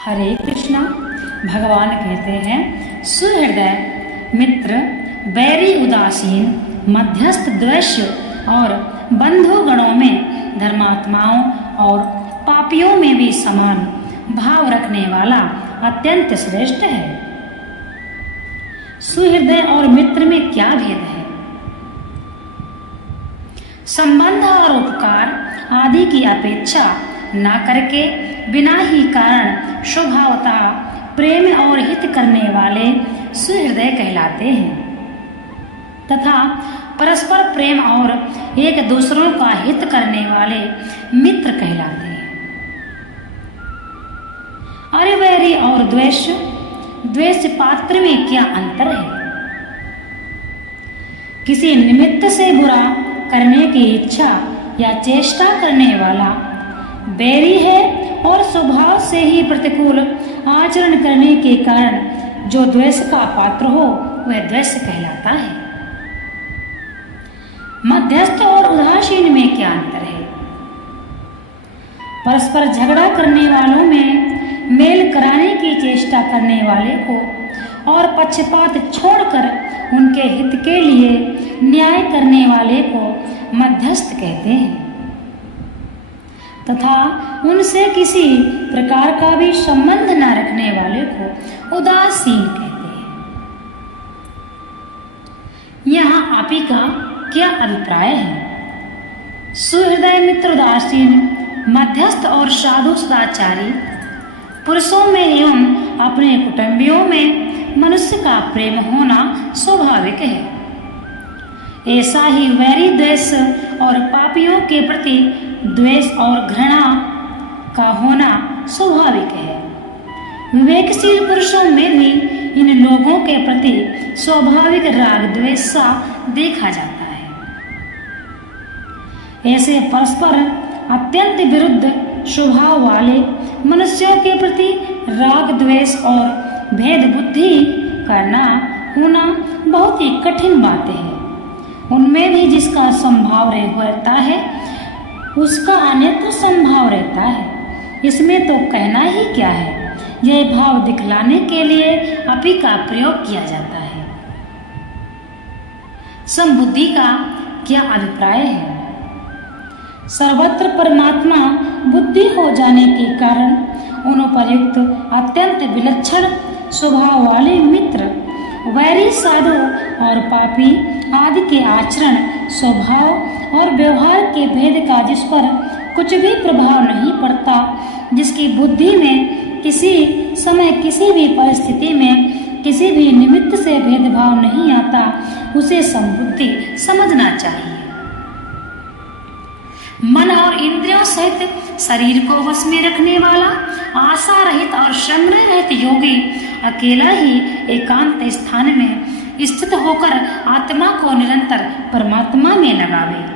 हरे कृष्णा। भगवान कहते हैं, सुहृदय मित्र, बैरी उदासीन, मध्यस्थ द्वेष्य और बंधु गणों में धर्मात्माओं और पापियों में भी समान भाव रखने वाला अत्यंत श्रेष्ठ है। सुहृदय और मित्र में क्या भेद है? संबंध और उपकार आदि की अपेक्षा न करके बिना ही कारण स्वभावतः प्रेम और हित करने वाले सुहृदय कहलाते हैं तथा परस्पर प्रेम और एक दूसरों का हित करने वाले मित्र कहलाते हैं। अरे वैरी और द्वेष पात्र में क्या अंतर है? किसी निमित्त से बुरा करने की इच्छा या चेष्टा करने वाला बैरी है और स्वभाव से ही प्रतिकूल आचरण करने के कारण जो द्वेष का पात्र हो वह द्वेष कहलाता है। मध्यस्थ और उदासीन में क्या अंतर है? परस्पर झगड़ा करने वालों में मेल कराने की चेष्टा करने वाले को और पक्षपात छोड़कर उनके हित के लिए न्याय करने वाले को मध्यस्थ कहते हैं तथा उनसे किसी प्रकार का भी संबंध न रखने वाले को उदासीन कहते हैं। यहाँ आपी का क्या अभिप्राय है? सुहृदय मित्र उदासीन, मध्यस्थ और साधु सदाचारी पुरुषों में एवं अपने कुटुंबियों में मनुष्य का प्रेम होना स्वाभाविक है। ऐसा ही वैरी द्वेष और पापियों के प्रति द्वेष और घृणा का होना स्वाभाविक है। विवेकशील पुरुषों में भी इन लोगों के प्रति स्वाभाविक राग द्वेष सा देखा जाता है। ऐसे परस्पर अत्यंत विरुद्ध स्वभाव वाले मनुष्यों के प्रति राग द्वेष और भेद बुद्धि करना होना बहुत ही कठिन बात है। उनमें भी जिसका संभाव रहता है उसका अन्यत्र संभाव रहता है। इसमें तो कहना ही क्या है, यह भाव दिखलाने के लिए अपी का प्रयोग किया जाता है। समबुद्धि का क्या अभिप्राय है? सर्वत्र परमात्मा बुद्धि हो जाने के कारण उनुपयुक्त अत्यंत विलक्षण स्वभाव वाले मित्र वैरी साधु और पापी आदि के आचरण स्वभाव और व्यवहार के भेद का जिस पर कुछ भी प्रभाव नहीं पड़ता, जिसकी बुद्धि में किसी समय किसी भी परिस्थिति में किसी भी निमित्त से भेदभाव नहीं आता, उसे समबुद्धि समझना चाहिए। मन और इंद्रियों सहित शरीर को वश में रखने वाला आशा रहित और संग्रह रहित योगी अकेला ही एकांत स्थान में स्थित होकर आत्मा को निरंतर परमात्मा में लगावे।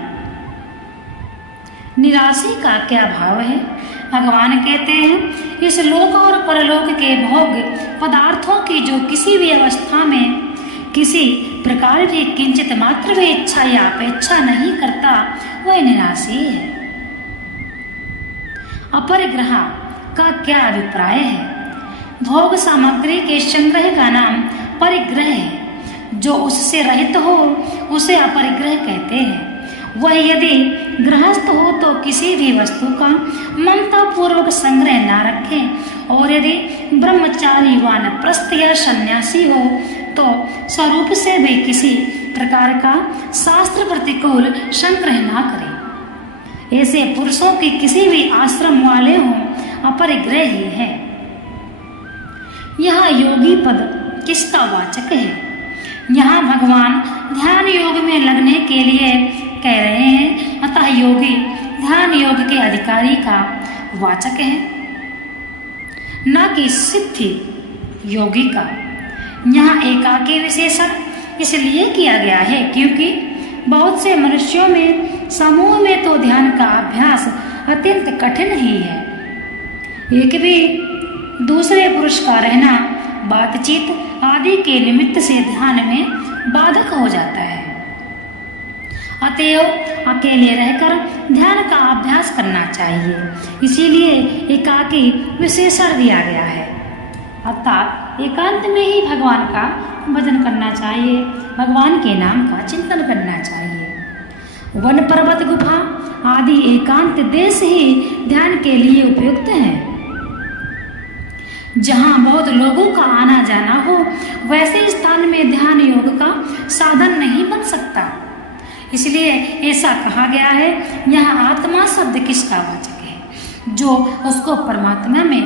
निराशी का क्या भाव है? भगवान कहते हैं, इस लोक और परलोक के भोग पदार्थों की जो किसी भी अवस्था में किसी प्रकार की किंचित मात्र भी इच्छा या अपेक्षा नहीं करता, वह निराशी है। अपरिग्रह का क्या अभिप्राय है? भोग सामग्री के संग्रह का नाम परिग्रह है। जो उससे रहित हो उसे अपरिग्रह कहते हैं। वह यदि गृहस्थ हो तो किसी भी वस्तु का ममता पूर्वक संग्रह न रखे, और यदि ब्रह्मचारी वानप्रस्थ या सन्यासी हो तो स्वरूप से भी किसी प्रकार का शास्त्र प्रतिकूल संग्रह न करे। ऐसे पुरुषों की किसी भी आश्रम वाले हों अपरिग्रह ही है। यह योगी पद किसका वाचक है? यहाँ भगवान ध्यान योग में लगने के लिए कह रहे हैं, अतः योगी ध्यान योग के अधिकारी का वाचक है, न कि सिद्धि योगी का। यहाँ एकाकी विशेषण इसलिए किया गया है क्योंकि बहुत से मनुष्यों में समूह में तो ध्यान का अभ्यास अत्यंत कठिन ही है। एक भी दूसरे पुरुष का रहना बातचीत आदि के निमित्त से ध्यान में बाधक हो जाता है। अतएव अकेले रहकर ध्यान का अभ्यास करना चाहिए। इसीलिए एकाकी विशेषण दिया गया है, अर्थात एकांत में ही भगवान का भजन करना चाहिए, भगवान के नाम का चिंतन करना चाहिए। वन पर्वत गुफा आदि एकांत देश ही ध्यान के लिए उपयुक्त हैं। जहाँ बहुत लोगों का आना जाना हो वैसे स्थान में ध्यान योग का साधन नहीं बन सकता। इसलिए ऐसा कहा गया है, यह आत्मा शब्द किसका वाचक है? जो उसको परमात्मा में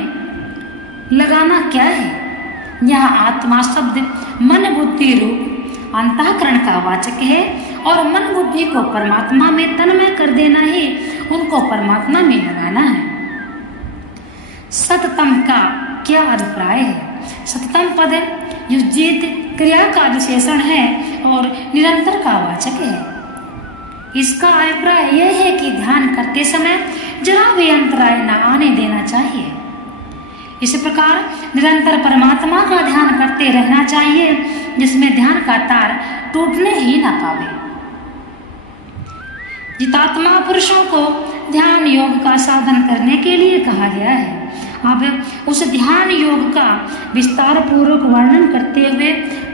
लगाना क्या है? यह आत्मा शब्द मन बुद्धि रूप अंतःकरण का वाचक है और मन बुद्धि को परमात्मा में तन्मय कर देना ही उनको परमात्मा में लगाना है। सततम का क्या अभिप्राय है? सततम पद युज्यित क्रिया का विशेषण है और निरंतर का वाचक है। इसका अभिप्राय यह है कि ध्यान करते समय जरा भी अंतराय न आने देना चाहिए। इस प्रकार निरंतर परमात्मा का ध्यान करते रहना चाहिए, जिसमें ध्यान का तार टूटने ही न पावे। जितात्मा पुरुषों को ध्यान योग का साधन करने के लिए कहा गया है। अब उस ध्यान योग का विस्तार पूर्वक वर्णन करते हुए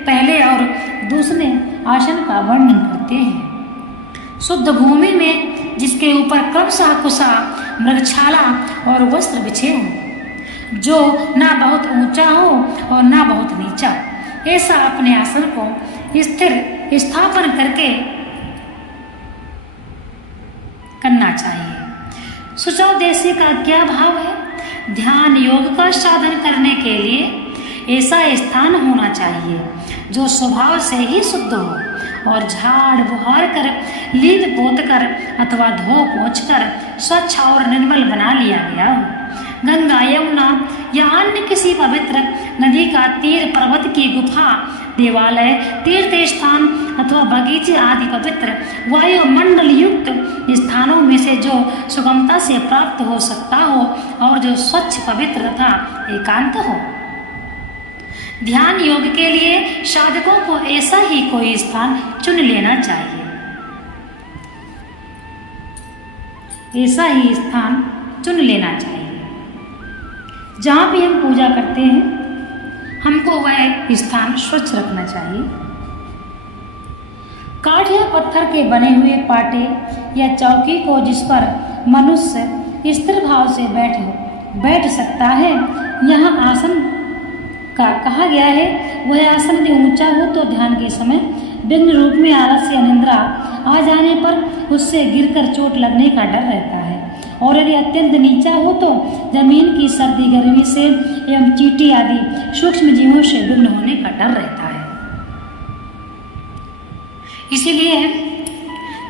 पहले और दूसरे आसन का वर्णन करते हैं। शुद्ध भूमि में जिसके ऊपर क्रमशः कुशा मृगछाला और वस्त्र बिछे हों, जो ना बहुत ऊंचा हो और ना बहुत नीचा, ऐसा अपने आसन को स्थिर स्थापन करके करना चाहिए। सुचौदेशी का क्या भाव है? ध्यान योग का साधन करने के लिए ऐसा स्थान होना चाहिए जो स्वभाव से ही शुद्ध हो और झाड़ बुहार कर लीप पोत कर अथवा धो पोंछ कर स्वच्छ और निर्मल बना लिया गया हो। गंगा, यमुना या अन्य किसी पवित्र नदी का तीर, पर्वत की गुफा, देवालय, तीर्थ स्थान अथवा बगीचे आदि पवित्र वायुमंडल युक्त स्थानों में से जो सुगमता से प्राप्त हो सकता हो और जो स्वच्छ, पवित्र तथा एकांत हो। ध्यान योग के लिए साधकों को ऐसा ही कोई स्थान चुन लेना चाहिए। ऐसा ही स्थान चुन लेना चाहिए। जहाँ भी हम पूजा करते हैं हमको वह स्थान स्वच्छ रखना चाहिए। काठ या पत्थर के बने हुए पाटे या चौकी को जिस पर मनुष्य स्थिर भाव से बैठ सकता है, यहाँ आसन का कहा गया है। वह आसन यदि ऊंचा हो तो ध्यान के समय विघ्न रूप में आलस्य अनिद्रा आ जाने पर उससे गिरकर चोट लगने का डर रहता है, और यदि अत्यंत नीचा हो तो जमीन की सर्दी गर्मी से एवं चींटी आदि सूक्ष्म जीवों से विघ्न होने का डर रहता है। इसीलिए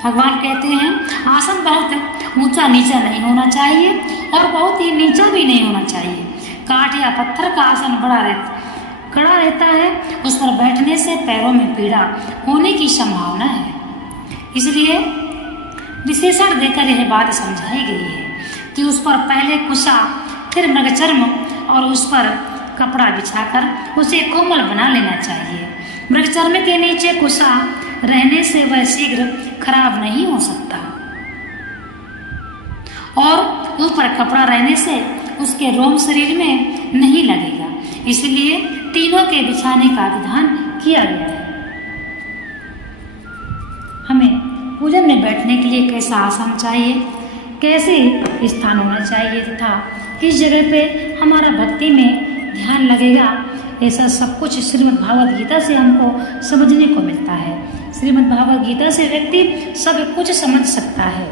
भगवान कहते हैं आसन बहुत ऊंचा नीचा नहीं होना चाहिए और बहुत ही नीचा भी नहीं होना चाहिए। काठ या पत्थर का आसन कड़ा रहता है, उस पर बैठने से पैरों में पीड़ा होने की संभावना है। इसलिए विशेषण देकर यह बात समझाई गई है कि उस पर पहले कुशा, फिर मृगचर्म और उस पर कपड़ा बिछाकर उसे कोमल बना लेना चाहिए। मृगचर्म के नीचे कुशा रहने से वह शीघ्र खराब नहीं हो सकता और ऊपर कपड़ा रहने से उसके रोम शरीर में नहीं लगेगा। इसलिए तीनों के बिछाने का विधान किया गया है। हमें पूजन में बैठने के लिए कैसा आसन चाहिए, कैसे स्थान होना चाहिए तथा किस जगह पे हमारा भक्ति में ध्यान लगेगा, ऐसा सब कुछ श्रीमद् भागवत गीता से हमको समझने को मिलता है। श्रीमद् भागवत गीता से व्यक्ति सब कुछ समझ सकता है।